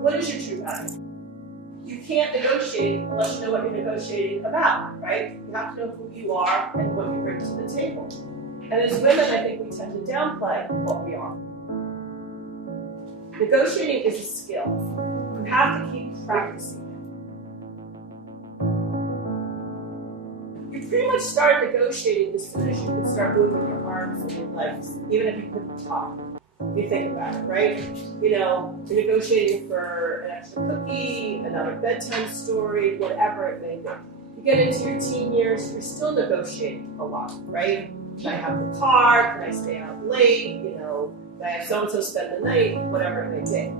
What is your true value? You can't negotiate unless you know what you're negotiating about, right? You have to know who you are and what you bring to the table. And as women, I think we tend to downplay what we are. Negotiating is a skill. You have to keep practicing it. You pretty much start negotiating as soon as you can start moving your arms and your legs, even if you couldn't talk. If you think about it, right? You're negotiating for an extra cookie, another bedtime story, whatever it may be. You get into your teen years, you're still negotiating a lot, right? Can I have the car? Can I stay out late? Can I have so-and-so spend the night? Whatever it may be.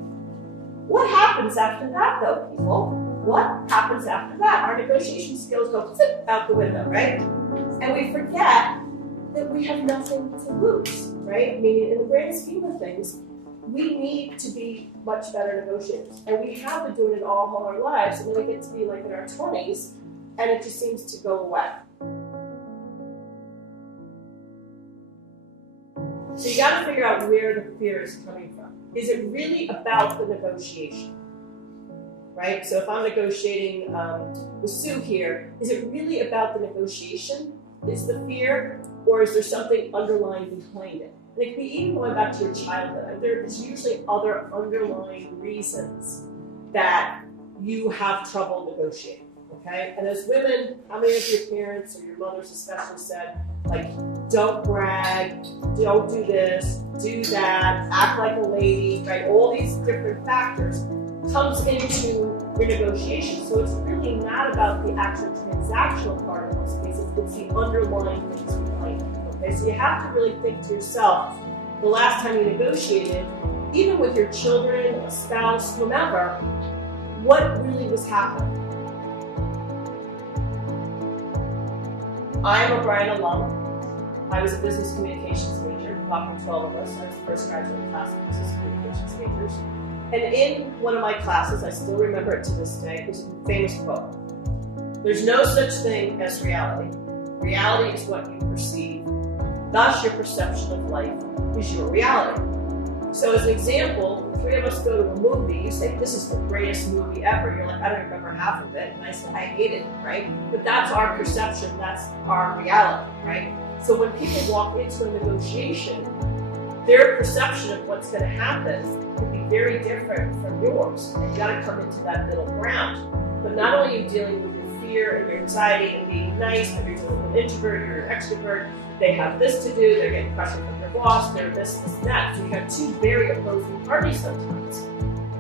What happens after that, though, people? What happens after that? Our negotiation skills go out the window, right? And we forget that we have nothing to lose, right? Meaning, in the grand scheme of things, we need to be much better negotiators. And we have been doing it all our lives, and then we get to be like in our 20s, and it just seems to go away. So you got to figure out where the fear is coming from. Is it really about the negotiation? Right? So if I'm negotiating with Sue here, is it really about the negotiation? Is the fear? Or is there something underlying behind it? And it can be even going back to your childhood. There is usually other underlying reasons that you have trouble negotiating. Okay? And as women, how many of your parents or your mothers especially said, don't brag, don't do this, do that, act like a lady, right? All these different factors comes into your negotiation. So it's really not about the actual transactional part of most cases, it's the underlying things behind it. Okay, so you have to really think to yourself, the last time you negotiated, even with your children, a spouse, whomever, what really was happening? I am a Bryan alum. I was a business communications major, about 12 of us. I was the first graduate class of business communications majors. And in one of my classes, I still remember it to this day, it was a famous quote. There's no such thing as reality. Reality is what you perceive. Thus, your perception of life is your reality. So as an example, the three of us go to a movie, you say, this is the greatest movie ever. You're like, I don't remember half of it. And I say, I hate it, right? But that's our perception, that's our reality, right? So when people walk into a negotiation, their perception of what's going to happen can be very different from yours. And you got to come into that middle ground. But not only are you dealing with your fear and your anxiety and being nice, but you're dealing with an introvert, you're an extrovert, they have this to do, they're getting pressure from their boss, they're this, and that. So you have two very opposing parties sometimes.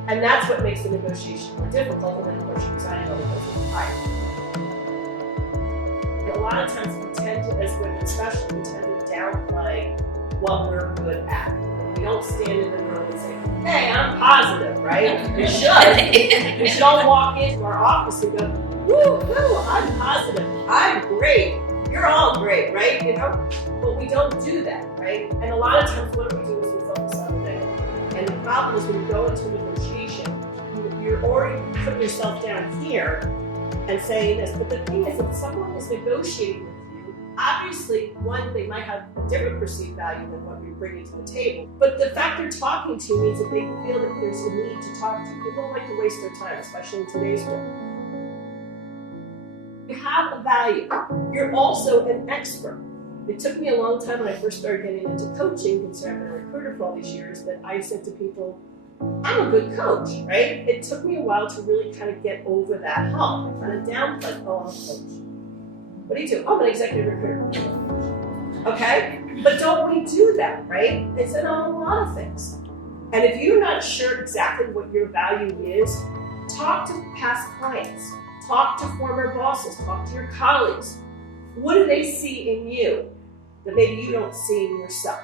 And that's what makes the negotiation more difficult, and then of course your anxiety level goes even higher. A lot of times we tend to, as women especially, we tend to downplay what we're good at. We don't stand in the room and say, hey, I'm positive, right? We should. We should all walk into our office and go, woo, I'm positive, I'm great, you're all great, right? But we don't do that, right? And a lot of times what we do is we focus on the negative. And the problem is when you go into a negotiation, you're already putting yourself down here and saying this. But the thing is, if someone is negotiating with you, obviously, one, they might have a different perceived value than what you're bringing to the table. But the fact they're talking to you means that they feel that there's a need to talk to you. People don't like to waste their time, especially in today's world. You have a value. You're also an expert. It took me a long time when I first started getting into coaching, considering I've been a recruiter for all these years, that I said to people, I'm a good coach, right? It took me a while to really kind of get over that hump. I kind of downplayed, oh, I'm a coach. What do you do? Oh, I'm an executive recruiter. Okay? But don't we do that, right? It's in a lot of things. And if you're not sure exactly what your value is, talk to past clients. Talk to former bosses. Talk to your colleagues. What do they see in you that maybe you don't see in yourself?